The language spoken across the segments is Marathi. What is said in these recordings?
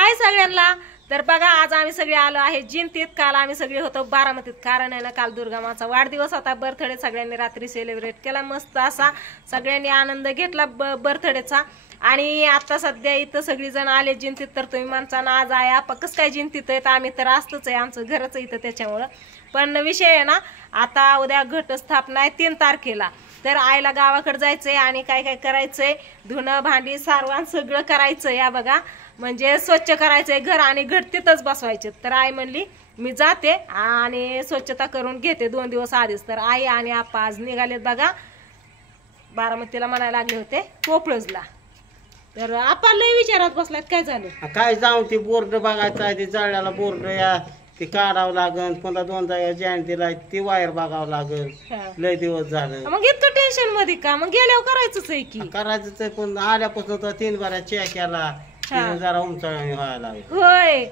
हाय सगळ्यांना। तर बघा आज आम्ही सगळे आलो आहे जिंतीत। काल आम्ही सगळे होतो बारामतीत, कारण आहे ना काल दुर्गा माचा वाढदिवस होता। बर्थडे सगळ्यांनी रात्री सेलिब्रेट केला, मस्त असा सगळ्यांनी आनंद घेतला बर्थडेचा। आणि आता सध्या इथं सगळी जण आले जिंतीत। तर तुम्ही माणसांना आज आहे आपण कसं काय जिंतीत आहेत, आम्ही तर असतोच आहे, आमचं घरच इथं त्याच्यामुळं। पण विषय आहे ना आता उद्या घटस्थापना आहे 3 तारखेला। तर आईला गावाकडे जायचंय आणि काय काय करायचंय, धुणं भांडी सारवान सगळं करायचंय। या बघा म्हणजे स्वच्छ करायचंय घर आणि घट तिथंच बसवायचे। तर आई म्हणली मी जाते आणि स्वच्छता करून घेते 2 दिवस आधीच। तर आई आणि आप्पा आज निघालेत बघा बारामतीला, म्हणायला लागले होते पोपळजला। तर आप्पा लय विचारात बसलात, काय झालं? काय जाऊन ते बोर्ड बघायचं आहे, ते जळल्याला बोर्ड या ते काढावं लागल, पुन्हा 2 जॉईंट दिलाय ती वायर बघावं लागल। लय दिवस झालं मग इतकं टेन्शन मध्ये का? मग गेल्यावर करायचंच आहे की। करायचं पण आल्यापासून तर 3 बारा चेक केला, जरा उंचाळणी व्हायला लागली। होय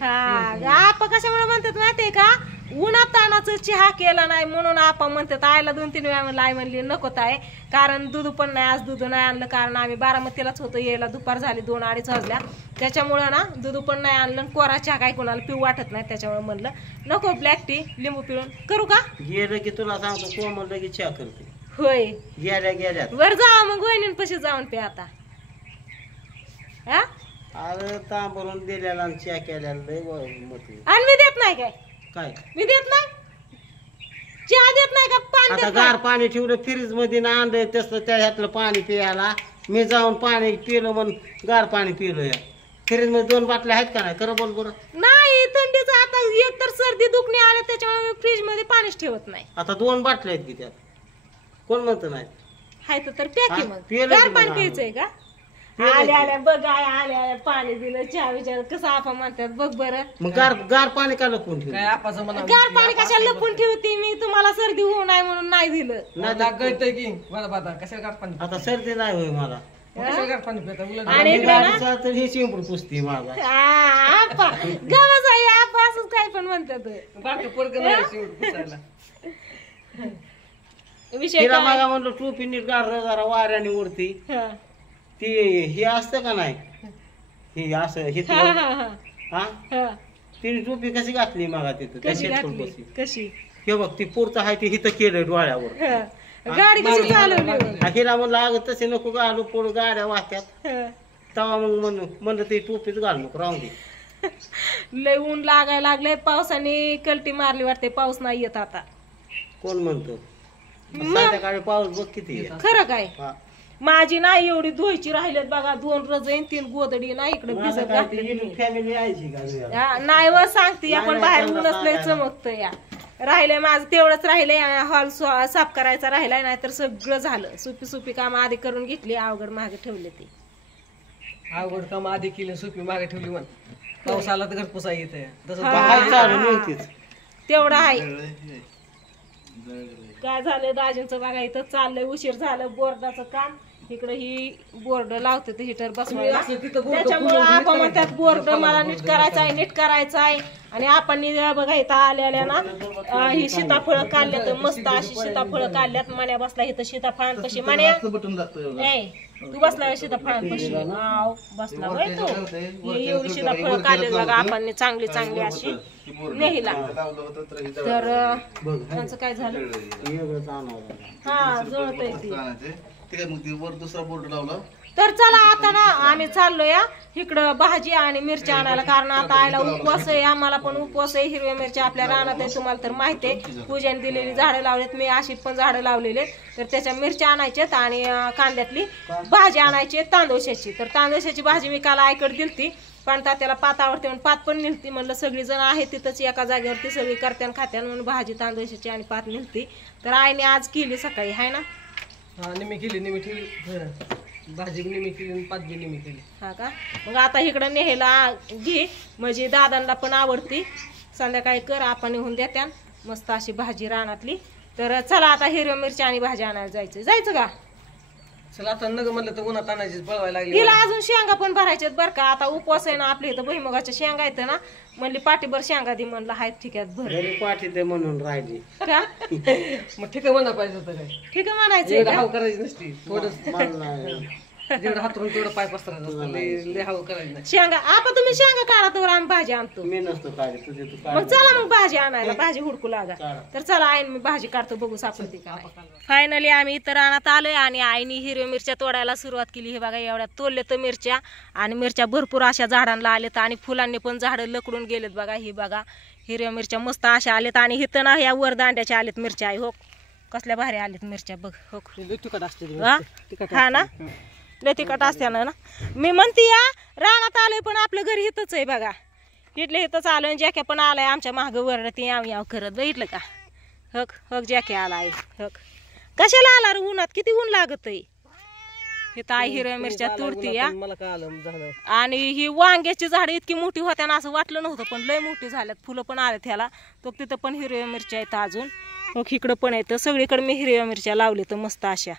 हा आपा कशामुळे म्हणतात माहितीये का, उन्हात तानाचं चहा केला नाही म्हणून आपा म्हणतात। आईला 2-3 वेळा म्हणलं, आई म्हणली नको ताई, कारण दूध पण नाही, आज दूध नाही आणलं, कारण आम्ही बारामतीलाच होतो यायला, दुपार झाली 2-2:30 वाजल्या, त्याच्यामुळं ना दूध पण नाही आणलं। कोरा चहा काय कोणाला पिऊ वाटत नाही, त्याच्यामुळे म्हणलं नको ब्लॅक टी लिंबू पिळून करू का। गेलं की तुला सांगतो कोमल लगेच चहा करते। होय गेल्या वर जावा मग वहिनींपाशी जाऊन पे आता। हा अरे तांबरून दिलेला आणि चहा केलेला लय मोठी। आणि मी देत नाही काय? काय मी देत नाही चहा देत नाही का? पाणी आता देत नाही? गार पाणी ठेवलं फ्रीज मध्ये ना आणलं तसं त्याच्यातलं पाणी प्यायला मी जाऊन पाणी पिलं म्हणून गार पाणी पिलं। या फ्रीज मध्ये 2 बाटल्या आहेत का नाही? खरं बोल बरं। नाही थंडीचं आता एक तर सर्दी दुखणे आले, त्याच्यामुळे मी फ्रीज मध्ये पाणीच ठेवत नाही। आता 2 बाटल्या आहेत की त्यात, कोण म्हणतं नाही? हाय तर प्या की हा, मग। पिलं गार की पाणी मग प्यायचंय का? पिलं आल्या आल्या बघ आल्या पाणी दिलं, चहा विचार कसं आपण म्हणतात बघ बरं। मग गार पाणी का लपून ठेवलं? गार पाणी कशाला लपून ठेवते मी? तुम्हाला सर्दी होऊ नये म्हणून नाही दिलं। आता सर्दी नाही होय मला, आणि इकडे ना गाडीचा तर हे शिंपड पुसते माझा। आपा गवस आहे, आपा असंच काय पण म्हणतात। विषय तिला काय? मागा म्हणलं टोपी नीट गाड जरा वाऱ्याने उडती, हा. ती हे असतं का नाही, हे असं हे हा, हा, हा. हा हा. तिने टोपी कशी घातली मागा तिथं त्या कशी शेतकरी घातली? बसली. कशी? हे बघ ती पुरतं आहे ती हिथं केलंय डोळ्यावर। हा. गाडी कशी चालवली मग? हिला म्हणलं अगं तसे नको घालू, पुढं गाड्या वाहत्यात। हा. तेव्हा मग म्हणलं ती टोपीच घाल नको राहून दे। लय ऊन लागायला लागले, पावसाने कलटी मारली वाटते, पाऊस नाही येत आता। कोण म्हणतो? संध्याकाळी पाऊस बघ किती आहे। खरं काय? हा. माझी नाही एवढी धुवायची राहिलेत बघा, 2 रजईन 3 गोदडी नाही इकडे भिजत घातली। फॅमिली यायची का? नाही व सांगते आपण बाहेर ऊनच लय चमकत या। राहिलंय माझं तेवढंच राहिलंय, हॉल साफ करायचा राहिलाय, नाही तर सगळं झालं। सुपी काम आधी करून घेतली, अवघड मागे ठेवले ते। अवघड काम आधी केली, सुपी मागे ठेवली म्हण, पाऊस आला तर घर पुसा येते तेवढं आहे। काय झालं राजेंचं बघा, इथं चाललंय, उशीर झालं बोर्डाचं काम। इकडे ही बोर्ड लावते ते हिटर बसवायला, त्याच्यामुळे आपण म्हणतात बोर्ड मला नीट करायचा आहे, नीट करायचा आहे। आणि आपण बघा इथं आल्या ना ही सीताफळ काढल्यात, मस्त अशी सीताफळ काढल्यात। मण्या बसला इथं सीताफळांपाशी, मण्या तू बसला सीताफळांपाशी, बसला होय तू। एवढी सीताफळ काढलेत बघा आपण चांगली चांगली अशी नेहिला। तर त्यांचं काय झालं, हा जुळतंय ती। दुसरा बोर्ड लावला। तर चला आता ना आम्ही चाललोय इकडं भाजी आणि मिरच्या आणायला, कारण आता आयला उपवास आहे, आम्हाला पण उपवास आहे। हिरव्या मिरच्या आपल्या रानात आहे, तुम्हाला तर माहिती आहे। पूजाने दिलेली झाडं लावलेत, मी अशीत पण झाडं लावलेले। तर त्याच्या मिरच्या आणायच्यात आणि कांद्यातली भाजी आणायची तांदूळशाची। तर तांदूळशाची भाजी मी काल आईकडे दिलती, पण त्याला पात आवडते म्हणून पात पण नेलती। म्हणलं सगळी जण आहे तिथंच एका जागेवरती, सगळी करत्यान खात्यान म्हणून भाजी तांदूळशाची आणि पात नेलती। तर आईने आज केली सकाळी, हाय ना? हा निमी केली, निमी ठेवली भाजी, निमी केली, पाच बी निमी केली। हा का? मग आता इकडं नेहला घे, म्हणजे दादांना पण आवडती। संध्याकाळी कर आपण नेहून देत्यान मस्त अशी भाजी रानातली। तर चला आता हिरव्या मिरच्या आणि भाजी आणायला जायचं का? चला आता नग म्हणलं तर उन्हात आणायची पळवायला लागली। तिला अजून शेंगा पण भरायच्यात बरं का, आता उपवास आहे ना आपल्या इथं, भुईमुगाच्या शेंगा आहेत ना, म्हणली पाठीभर शेंगा दे, म्हणलं हाय ठीक आहे भर पाठी ते म्हणून राहिली का? मग ठीक आहे म्हणा पाहिजे होतं काय, ठीक आहे म्हणायचं हाव करायची नसती थोडं। जेवढं हातरून तेवढं पाय पसरायचं असतं. लय हवं करायचं नाही. शेंगा आपण तुम्ही शेंगा काढा तर आम्ही भाजी आणतो. मी नसतो काढे तुझे तू काढ. मग चला मग भाजी आणायला, भाजी हुडकू लागा. तर चला आईन मी भाजी काढतो, बघू सापडते का. फायनली आम्ही इथं रानात आलोय आणि आईने हिरव्या मिरच्या तोडायला सुरुवात केली. हे बघा एवढ्या तोडले तर मिरच्या, आणि मिरच्या भरपूर अशा झाडांना आलेत आणि फुलांनी पण झाडं लकडून गेलेत. बघा ही बघा हिरव्या मिरच्या मस्त अशा आलेत, आणि इथं ना ह्या वर दांड्याच्या आलेत मिरच्या. आहे हो कसल्या भारी आलेत मिरच्या बघ हो. लय तिखट असते ते. हा हा ना, लय तिखट असत्यानं ना. मी म्हणते या रानात आलोय पण आपलं घरी इथंच आहे बघा. इथले इथंच आलोय. जॅक्या पण आलाय आमच्या मागं वर ते याव याव करत. बघितलं का हक हक जॅक्या आलाय. हक कशाला आला रे उन्हात, किती ऊन लागत आहे. इथं आई हिरव्या मिरच्या तोडती या. मला काय आलं झालं. आणि ही वांग्याची झाडं इतकी मोठी होत्या ना असं वाटलं नव्हतं, पण लय मोठी झाल्यात. फुलं पण आल्यात ह्याला. तो तिथं पण हिरव्या मिरच्या आहेत अजून. मग इकडं पण येतं. सगळीकडे मी हिरव्या मिरच्या लावले तर मस्त अशा.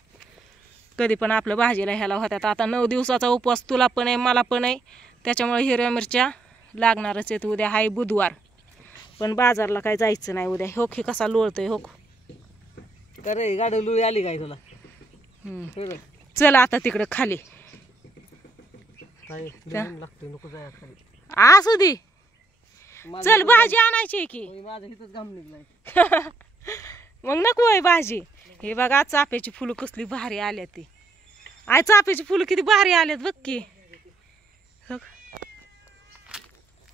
कधी पण आपलं भाजीला ह्याला होत्यात. आता 9 दिवसाचा उपवास तुला पण आहे मला पण आहे, त्याच्यामुळे हिरव्या मिरच्या लागणारच आहेत. उद्या हाय बुधवार, पण बाजारला काय जायचं नाही उद्या. हो की कसा लोळतोय हो. अरे गाडी लुळी आली काय तुला. चला आता तिकडं खाली. लागतोय नको जाय खाली. असू दे चल, भाजी आणायची की. माझं इथंच घाम निघलाय. मग नको आहे भाजी. हे बघा चाफ्याची फुलं कसली भारी आल्यात. ती आय चाफ्याची फुलं किती भारी आल्यात बघ की.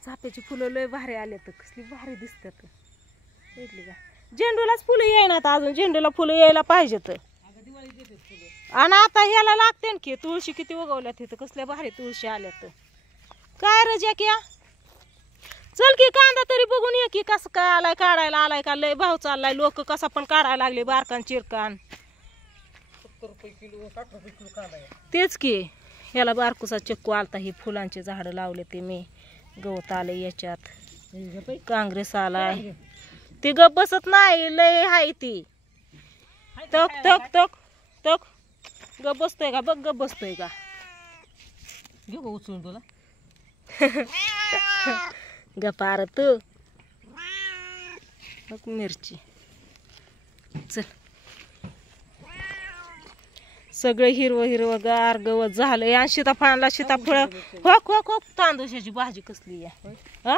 चाफ्याची फुलं लय भारी आल्यात, कसली भारी दिसतात. भेटली का. झेंडूलाच फुलं येईनात अजून. झेंडूला फुलं यायला पाहिजेत. आणि आता ह्याला लागते की तुळशी किती उगवल्यात तिथं. कसल्या भारी तुळशी आल्यात. काय रे जॅक्या चल की कांदा तरी बघून ये की कसं काय आलाय, काढायला आलाय का. लय भाव चाललाय, लोक कसा पण काढायला लागले बारकान चिरकान. 70 रुपये किलो 60 रुपये किलो कांदा आहे. तेच की ह्याला बारकुसा चक्कू आलता. ही फुलांची झाडं लावले ते मी. गवत आलंय याच्यात, काँग्रेस आलाय. ते गप बसत नाही, लय हाय ती. तक तक तक तक गप बसतोय का बघ, गप बसतोय का. घेऊ का उचलून तुला. गपार तू मिरची. चल सगळं हिरवं हिरवं गार गवत झालंय. आणि सीताफळाला सीताफळ होक होक होक. तांदूळशाची भाजी कसली आहे हा.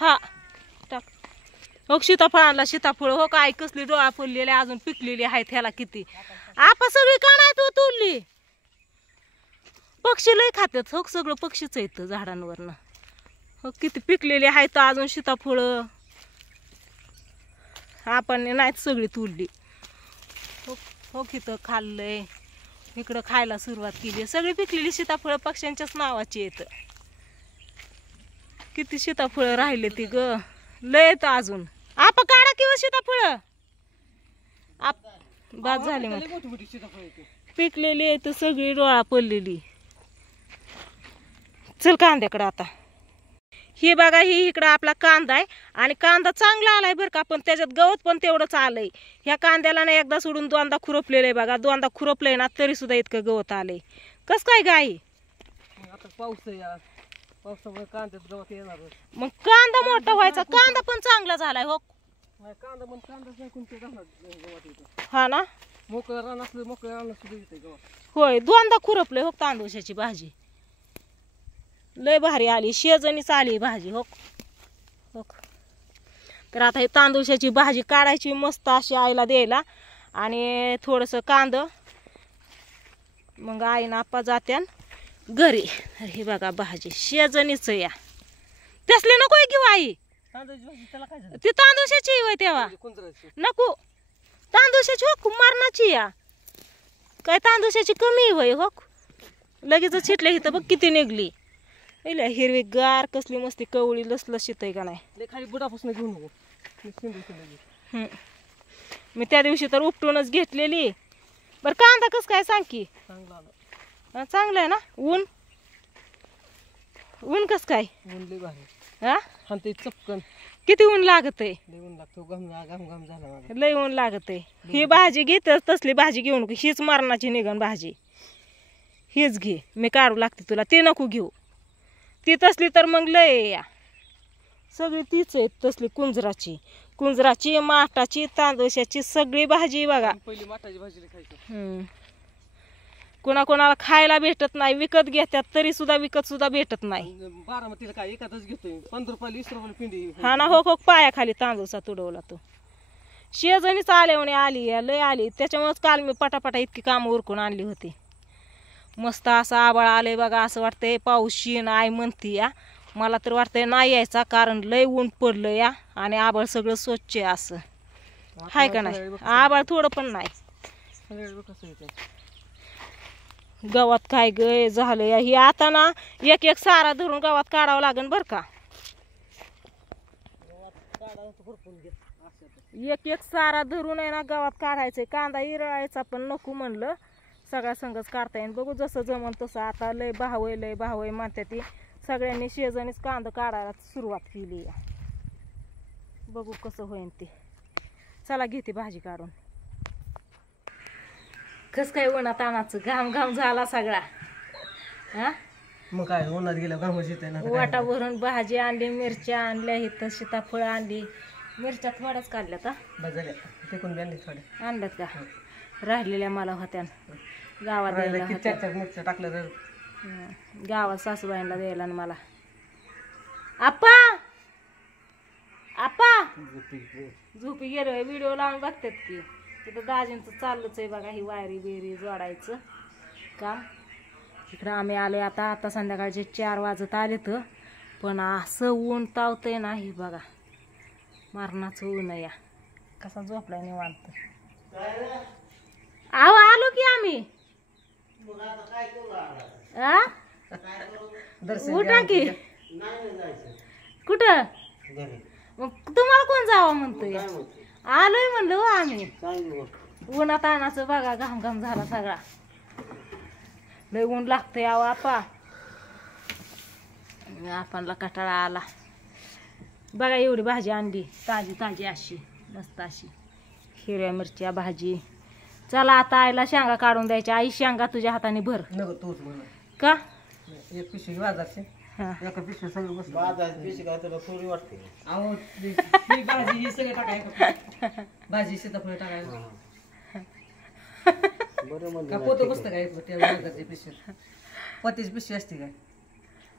हा टाक हो. सीताफळाला सीताफळ हो काय कसली डोळा पडलेली अजून पिकलेली आहेत. ह्याला किती आपा सगळी का नाही तू तोडली. पक्षी लय खात्यात हो. सगळं पक्षीच येतं झाडांवरनं हो. किती पिकलेली आहेत अजून सीताफळ. आपण नाहीत सगळी तोडली हो. हो तिथं खाल्लंय. इकडं खायला सुरुवात केली. सगळी पिकलेली सीताफळ पक्ष्यांच्याच नावाची येत. किती सीताफळ राहिले ती ग लय तर अजून. आप काढा किंवा सीताफळ बाद झाली. मग पिकलेली आहे तर सगळी डोळा पडलेली. चल कांद्याकडे आता. ही बघा ही इकडं आपला कांदा आहे, आणि कांदा चांगला आलाय बरं का, पण त्याच्यात गवत पण तेवढंच आलंय. ह्या कांद्याला ना एकदा सोडून दोनदा खुरपलेलं आहे बघा. दोनदा खुरपलंय ना तरी सुद्धा इतकं गवत आलंय. कस काय गाई. आता पाऊस आहे यार, पावसामुळे कांद्यात गवत येणार. मग कांदा मोठा व्हायचा. कांदा पण चांगला झालाय हो. कांदा पण कांदाच नाही कोणते गवत येतं. हा ना मोकळं रान असलं मोकळं रान सुद्धा येते गवत. होय दोनदा खुरपलंय हो. तांदूळशाची भाजी लय भारी आली. शेजणीच आली भाजी हो. हो तर आता हे तांदूळशाची भाजी काढायची मस्त अशी आईला द्यायला, आणि थोडंसं कांद. मग आईनं आप्पा जात्यान घरी. हे बघा भाजी शेजणीच या. त्यासले नको घेऊ आई. ती तांदूळशाची होय तेव्हा नको. तांदूळशाची हो मरणाची या. काय तांदूळशाची कमी होय हो. लगेच छिटले इथं बघ किती निघली. हिरवी गार कसली मस्ती कवळी लसलशीत आहे का नाही. खाली बुडापासून घेऊ नको. मी त्या दिवशी तर उपटूनच घेतलेली. बरं कांदा कस काय सांग की. चांगलं आहे ना. ऊन ऊन कस काय. ऊन लय भारी. हा ते चपकन किती ऊन लागत आहे. लय ऊन लागतो. घाम झाला. लय ऊन लागत आहे. ही भाजी घेत तसली भाजी घेऊ नको. हीच मरणाची निघण भाजी. हीच घे. मी काढू लागते तुला. ती नको घेऊ. ती तसली तर मग लय या. सगळी तीच आहे तसली. कुंजराची माठाची तांदूळशाची सगळी भाजी बघा. पहिली माठाची भाजी खायची. कोणाकोणाला खायला भेटत नाही, विकत घेतात तरी सुद्धा विकत सुद्धा भेटत नाही. बारामतीला काय एकातच घेतोय 15 रुपयाला 20 रुपयाला पिंडी. हा ना, हो पायाखाली तांदूळचा तुडवला तो. शेजणीच आल्याने आली लय आली, त्याच्यामुळेच काल मी पटापटा इतकी कामं उरकून आणली होती. मस्त असं आबाळ आलंय बघा, असं वाटतंय पाऊस येईन आई म्हणती या. मला तर वाटतंय नाही यायचा, कारण लय ऊन पडलं या आणि आबाळ सगळं स्वच्छ आहे असं, हाय का नाही? आबाळ थोडं पण नाही. गावात काय गय झालं या, ही आता ना एक एक सारा धरून गावात काढावं लागेल बर का. एक एक सारा धरून आहे ना गावात काढायचंय. कांदा इरळायचा पण नको म्हणलं, सगळ्या संगच काढता येईल. बघू जसं जमन तसं. आता लय भावय म्हणते ती. सगळ्यांनी शेजानीच कांदा काढायला सुरुवात केली या. बघू कसं होईन ते. चला घेते भाजी काढून. कस काय उन्हात आणायचं, घाम घाम झाला सगळा. हा मग काय उन्हात गेल्या घामच येते ना. वाटा भरून भाजी आणली, मिरच्या आणल्या, इथं सीताफळ आणली. मिरच्या थोड्याच काढल्यात. हा झाल्या तिकून बी आणले थोडे. आणल्यात का? राहिलेल्या मला होत्या गावात द्यायला होत्या. 4 मिरच्या टाकल्या तर गावात सासूबाईंना द्यायला ना मला. आप्पा आप्पा झोपी गेलो. व्हिडिओ लावून बघतात की. तिथं दाजींचं चाललंच आहे बघा, ही वायरी बिरी जोडायचं काम. इकडं आम्ही आलोय आता संध्याकाळचे 4 वाजत आलेत. पण असं ऊन तावतंय ना, ही बघा मरणाचं ऊन या. कसा झोपलाय निवांत. आहो आलो की आम्ही. उठा की. कुठं मग तुम्हाला कोण जावं म्हणतोय? आलोय म्हणलं हो आम्ही. उन्हात आणायचं बघा, घाम घाम झाला सगळा. लय ऊन लागतंय आहो आपा. आपणला कटाळा आला बघा. एवढी भाजी आणली ताजी अशी मस्त अशी हिरव्या मिरच्या भाजी. चला आता आईला शेंगा काढून द्यायच्या. आई शेंगा तुझ्या हाताने भर. नको तूच म्हणून का? एक पिशवी बाजारचे. हा एका पिशवी सगळं बस. बाजाराची पिशवी काय तुला थोडी वाटते? अहो ही भाजी ही सगळं टाकाय. भाजी सीताफळ टाकायला बरं म्हणलं का पोतं बसतं काय त्या बाजारची पिशवी? पतीची पिशवी असते काय?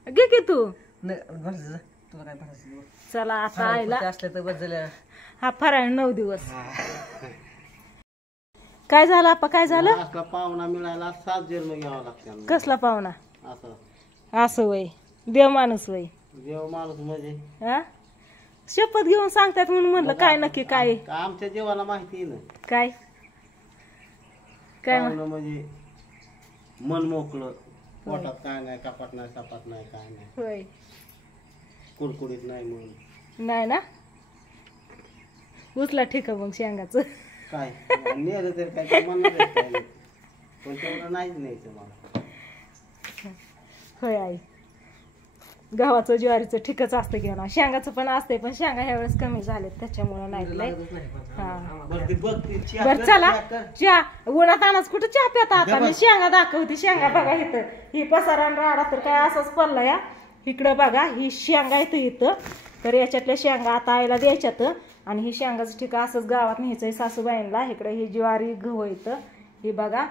घे की तू. भरायचं तुला काय भरायचं? चला आता आईला असले तर बस झाल्या. हा फराळ 9 दिवस. काय झालं आपा? काय झालं? असला पाहुणा मिळायला 7 जन्म घ्यावा लागते. कसला पाहुणा? असं असं वय देव माणूस वय. जेव माणूस म्हणजे हा शपथ घेऊन सांगतात म्हणून म्हणलं काय नक्की काय. आमच्या जीवाला माहिती ना काय काय पाहुणं म्हणजे मन मोकळं, पोटात काय नाही, कपाट नाही, सपाट नाही, काय नाही, होय कुडकुडीत नाही म्हणून. नाही ना. उचला ठीक मग शेंगाचं. काय नेलं तरी काय म्हणणार काय नाही. पण तेवढं नाहीच न्यायचं मला. होय आई. गव्हाचं ज्वारीचं ठीकच असतं घेणं. शेंगाचं पण असतंय, पण शेंगा ह्या वेळेस कमी झालेत त्याच्यामुळे नाही लय. हा बर चला चहा. उन्हात आणाच कुठं चहा प्याता आता. मी शेंगा दाखवते. शेंगा बघा इथं. ही पसारा राडा तर काय असाच पडला या. इकडं बघा ही शेंगा येतं इथं. तर याच्यातल्या शेंगा आता आईला द्यायच्यात. आणि ही शेंगाचं ठिका असंच गावात न्यायचंय सासूबाईंना. इकडे ही ज्वारी गहू येतं ही बघा.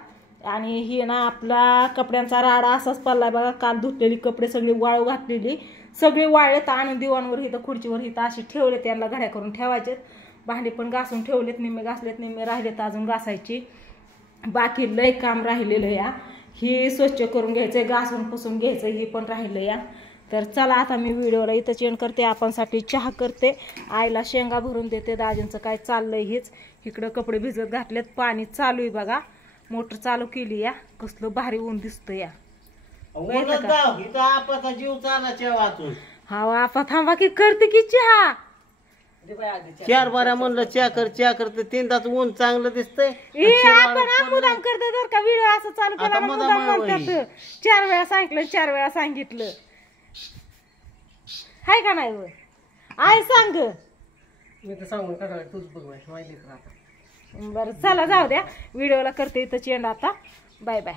आणि ही ना आपला कपड्यांचा राडा असाच पडलाय बघा. काल धुतलेली कपडे सगळी वाळू घातलेली सगळी वाळलेत. आणून दिवाणवर इथं खुर्चीवर इथं अशी ठेवलेत. त्यांना घड्या करून ठेवायचे. भांडी पण घासून ठेवलेत. निम्मे घासलेत, निम्मे राहिलेत अजून घासायची. बाकी लय काम राहिलेलं या. ही स्वच्छ करून घ्यायचंय, घासून पुसून घ्यायचं, ही पण राहिलं या. तर चला आता मी व्हिडिओला इथं चेंज करते. आपणसाठी चहा करते. आईला शेंगा भरून देते. दाजींचं काय चाललंय हेच. इकडं कपडे भिजत घातलेत. पाणी चालू आहे बघा. मोटर चालू केली या. कसलं भारी ऊन दिसतं या. जीव चाला चहा वाचून. हा आपा थांबा की करते की चहा. 4 बाऱ्या म्हणलं चहा करते 3 तास ऊन चांगलं दिसतंय. आपण मुदाम करतो जर का व्हिडिओ असं चालू केला मुदाम म्हणतात. 4 वेळा सांगितलं 4 वेळा सांगितलं. हाय का नाही? आय सांग. मी तर सांगून काढाय तूच बघ माहिती तर आता. बरं चला जाऊ द्या. व्हिडिओला करते इथं चेंड आता. Bye bye.